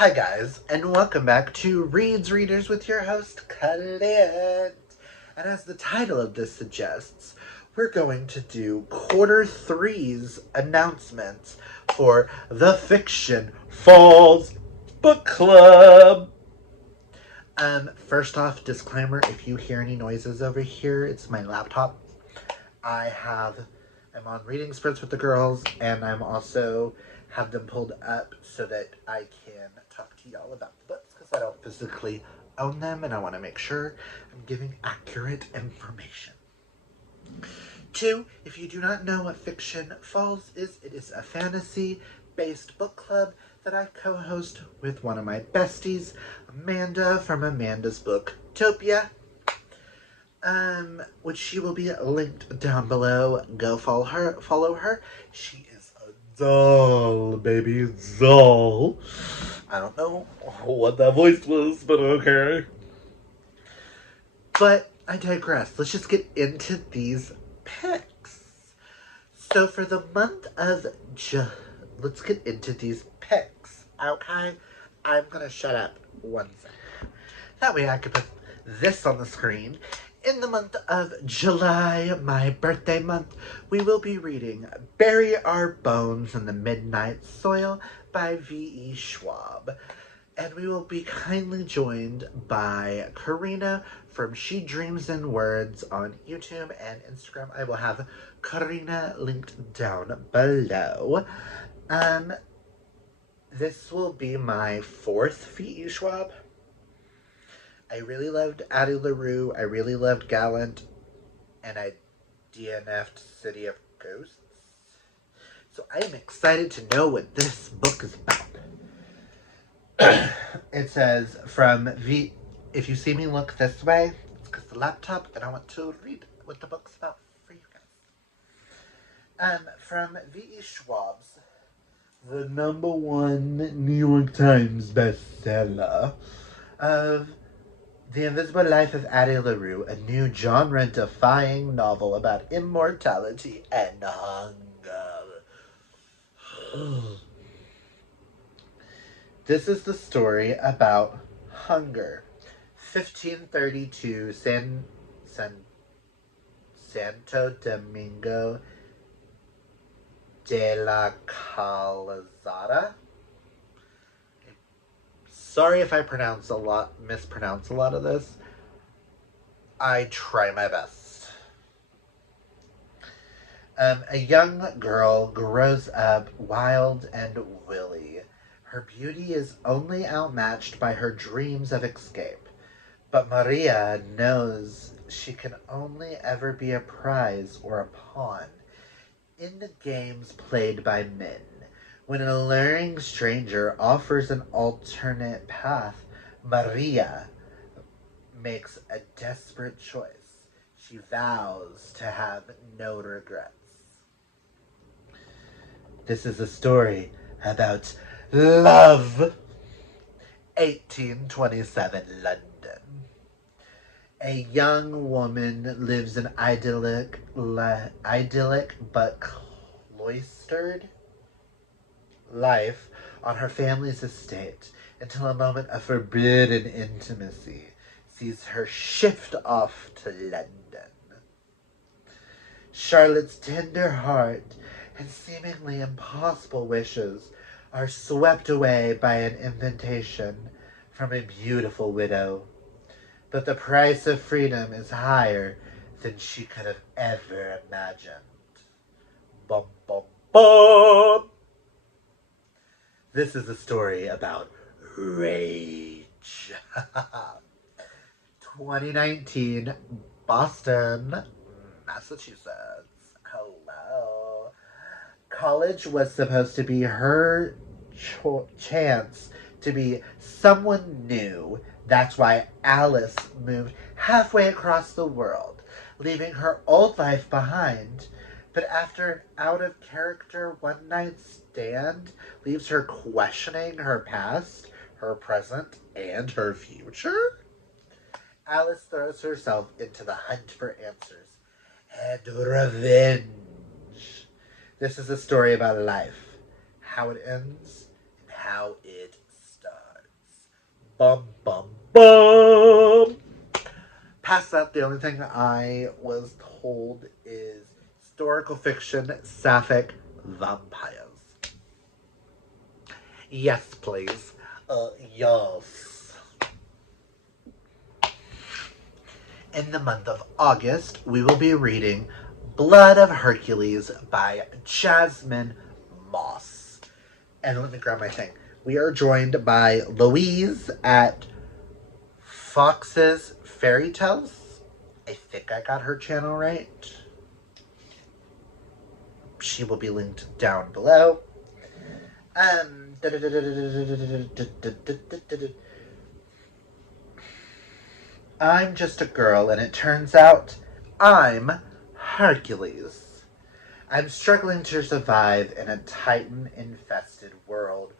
Hi guys, and welcome back to Reads Readers with your host, Clint. And as the title of this suggests, we're going to do quarter three's announcements for the Fiction Falls Book Club. First off, disclaimer, if you hear any noises over here, it's my laptop. I'm on reading sprints with the girls, and I'm also have them pulled up so that I can talk to y'all about the books because I don't physically own them, and I want to make sure I'm giving accurate information. 2, if you do not know what Fiction Falls is, it is a fantasy-based book club that I co-host with one of my besties, Amanda from Amanda's Booktopia. Which she will be linked down below. Go follow her. She is a doll, baby, doll. I don't know what that voice was, but okay. But I digress. Let's just get into these picks. So for the month of let's get into these picks, okay? I'm gonna shut up one second. That way I can put this on the screen. In the month of July, my birthday month, we will be reading Bury Our Bones in the Midnight Soil by V.E. Schwab. And we will be kindly joined by Karina from She Dreams in Words on YouTube and Instagram. I will have Karina linked down below. This will be my fourth V.E. Schwab. I really loved Addie LaRue, I really loved Gallant, and I DNF'd City of Ghosts. So I am excited to know what this book is about. It says if you see me look this way, it's because the laptop, and I want to read what the book's about for you guys. From V.E. Schwab's, the #1 New York Times bestseller of The Invisible Life of Addie LaRue, a new genre-defying novel about immortality and hunger. This is the story about hunger. 1532, Santo Domingo de la Calzada. Sorry if I mispronounce a lot of this. I try my best. A young girl grows up wild and willy. Her beauty is only outmatched by her dreams of escape. But Maria knows she can only ever be a prize or a pawn in the games played by men. When an alluring stranger offers an alternate path, Maria makes a desperate choice. She vows to have no regrets. This is a story about love. 1827 London. A young woman lives an idyllic but cloistered life on her family's estate until a moment of forbidden intimacy sees her shift off to London. Charlotte's tender heart and seemingly impossible wishes are swept away by an invitation from a beautiful widow. But the price of freedom is higher than she could have ever imagined. Bum, bum, bum. This is a story about rage. 2019, Boston, Massachusetts. Hello. College was supposed to be her chance to be someone new. That's why Alice moved halfway across the world, leaving her old life behind. But after an out-of-character one-night stand leaves her questioning her past, her present, and her future, Alice throws herself into the hunt for answers and revenge. This is a story about life, how it ends, and how it starts. Bum, bum, bum. Past that, the only thing I was told is historical fiction, sapphic vampires. Yes, please. Yes. In the month of August, we will be reading Blood of Hercules by Jasmine Moss. And let me grab my thing. We are joined by Louise at Fox's Fairy Tales. I think I got her channel right. She will be linked down below. I'm just a girl, and it turns out I'm Hercules. I'm struggling to survive in a Titan-infested world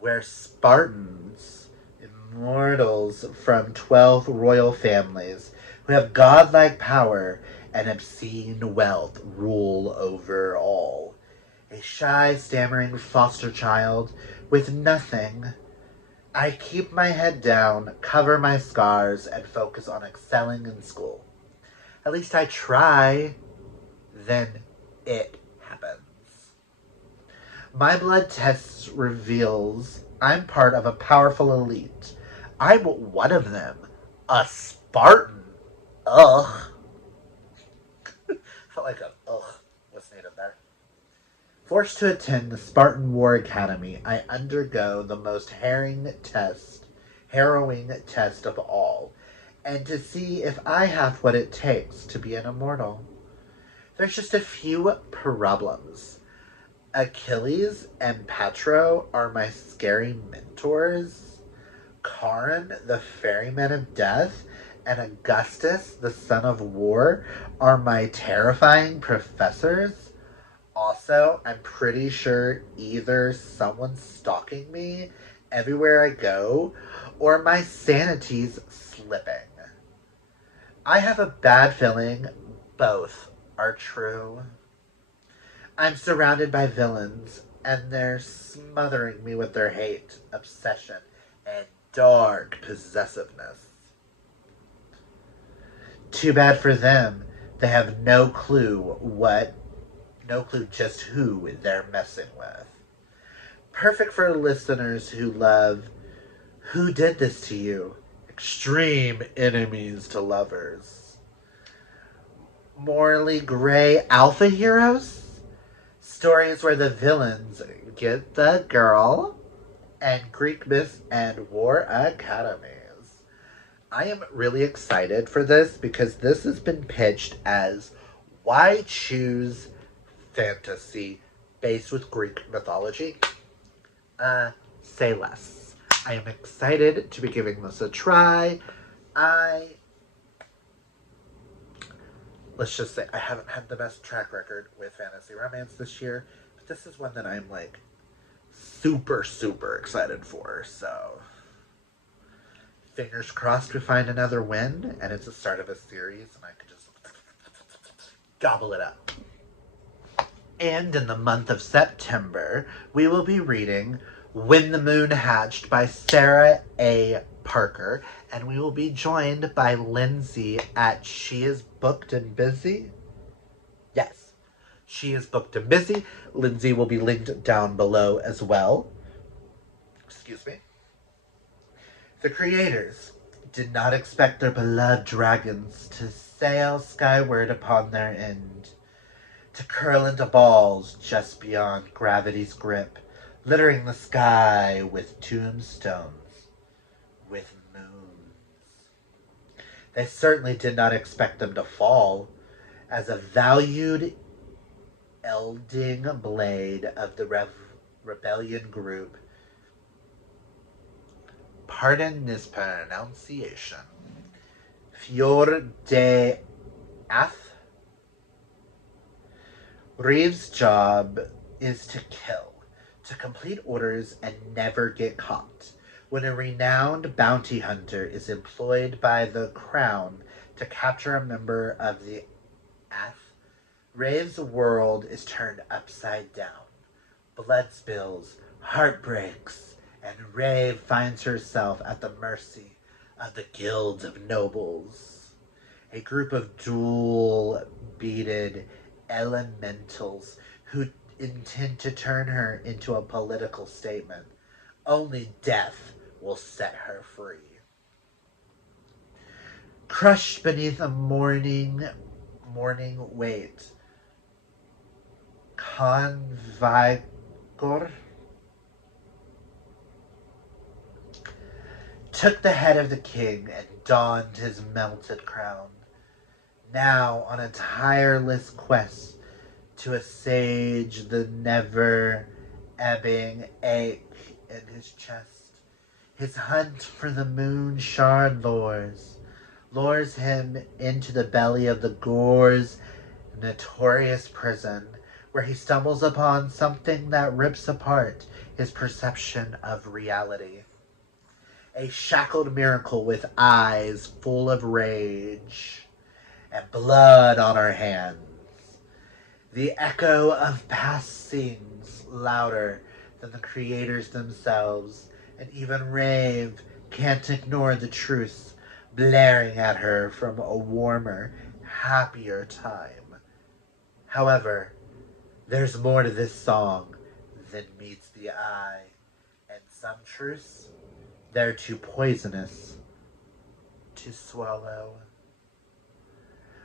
where Spartans, immortals from 12 royal families who have godlike power and obscene wealth, rule over all. A shy, stammering foster child with nothing. I keep my head down, cover my scars, and focus on excelling in school. At least I try. Then it happens. My blood test reveals I'm part of a powerful elite. I'm one of them. A Spartan. Ugh. Felt like an ugh was needed there. Forced to attend the Spartan War Academy, I undergo the most harrowing test of all, and to see if I have what it takes to be an immortal. There's just a few problems. Achilles and Patro are my scary mentors. Charon, the ferryman of death, and Augustus, the son of war, are my terrifying professors. Also, I'm pretty sure either someone's stalking me everywhere I go, or my sanity's slipping. I have a bad feeling both are true. I'm surrounded by villains, and they're smothering me with their hate, obsession, and dark possessiveness. Too bad for them. They have no clue just who they're messing with. Perfect for listeners who love Who Did This to You? Extreme enemies to lovers. Morally gray alpha heroes? Stories where the villains get the girl, and Greek myths and war academies. I am really excited for this because this has been pitched as why choose fantasy based with Greek mythology? Say less. I am excited to be giving this a try. Let's just say I haven't had the best track record with fantasy romance this year, but this is one that I'm like super, super excited for. So fingers crossed we find another win, and it's the start of a series, and I could just gobble it up. And in the month of September, we will be reading When the Moon Hatched by Sarah A. Parker, and we will be joined by Lindsay at She Is Booked and Busy. Yes, She Is Booked and Busy. Lindsay will be linked down below as well. Excuse me. The creators did not expect their beloved dragons to sail skyward upon their end, to curl into balls just beyond gravity's grip, littering the sky with tombstones, with moons. They certainly did not expect them to fall, as a valued elding blade of the rebellion group. Pardon this pronunciation. Fior de Ath. Reeves' job is to kill, to complete orders and never get caught. When a renowned bounty hunter is employed by the Crown to capture a member of the Ath, Reeves' world is turned upside down. Blood spills, heartbreaks, and Rave finds herself at the mercy of the Guild of Nobles, a group of dual-beaded elementals who intend to turn her into a political statement. Only death will set her free. Crushed beneath a morning weight, Convigor took the head of the king and donned his melted crown, now on a tireless quest to assuage the never-ebbing ache in his chest. His hunt for the moon shard lures him into the belly of the Gore's notorious prison, where he stumbles upon something that rips apart his perception of reality. A shackled miracle with eyes full of rage and blood on her hands. The echo of past sings louder than the creators themselves, and even Rave can't ignore the truth blaring at her from a warmer, happier time. However, there's more to this song than meets the eye, and some truths, they're too poisonous to swallow.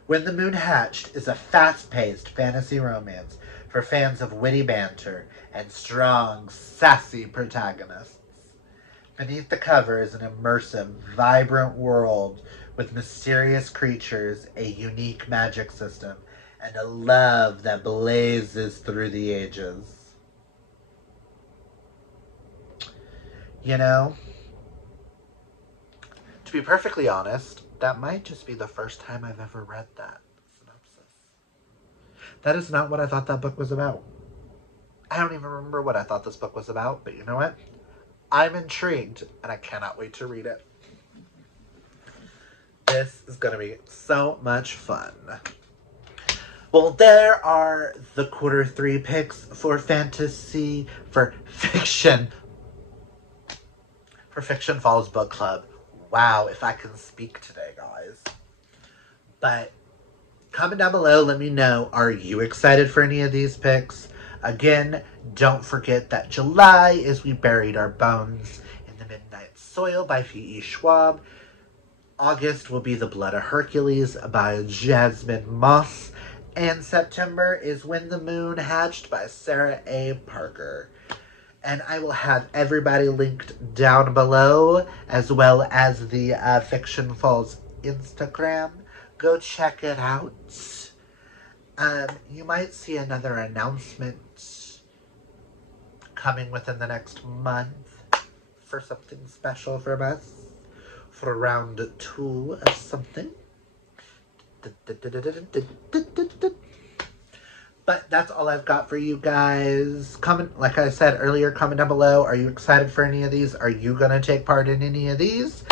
When the Moon Hatched is a fast-paced fantasy romance for fans of witty banter and strong, sassy protagonists. Beneath the cover is an immersive, vibrant world with mysterious creatures, a unique magic system, and a love that blazes through the ages. You know, to be perfectly honest, that might just be the first time I've ever read that synopsis. That is not what I thought that book was about. I don't even remember what I thought this book was about, but you know what? I'm intrigued, and I cannot wait to read it. This is going to be so much fun. Well, there are the Q3 picks for Fiction Falls Book Club. Wow, if I can speak today, guys. But comment down below, let me know, are you excited for any of these picks? Again, don't forget that July is We Buried Our Bones in the Midnight Soil by V.E. Schwab. August will be The Blood of Hercules by Jasmine Moss. And September is When the Moon Hatched by Sarah A. Parker. And I will have everybody linked down below, as well as the Fiction Falls Instagram. Go check it out. You might see another announcement coming within the next month for something special from us for round 2 of something. But that's all I've got for you guys. Comment, like I said earlier, comment down below. Are you excited for any of these? Are you going to take part in any of these?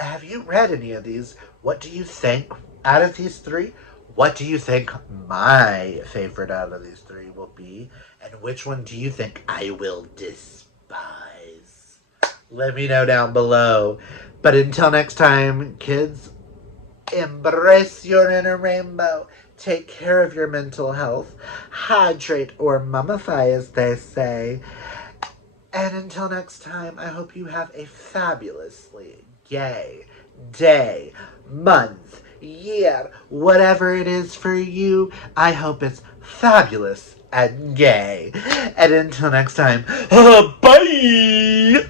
Have you read any of these? What do you think out of these 3? What do you think my favorite out of these 3 will be? And which one do you think I will despise? Let me know down below. But until next time, kids, embrace your inner rainbow. Take care of your mental health. Hydrate or mummify, as they say. And until next time, I hope you have a fabulously gay day, month, year, whatever it is for you. I hope it's fabulous and gay. And until next time, bye!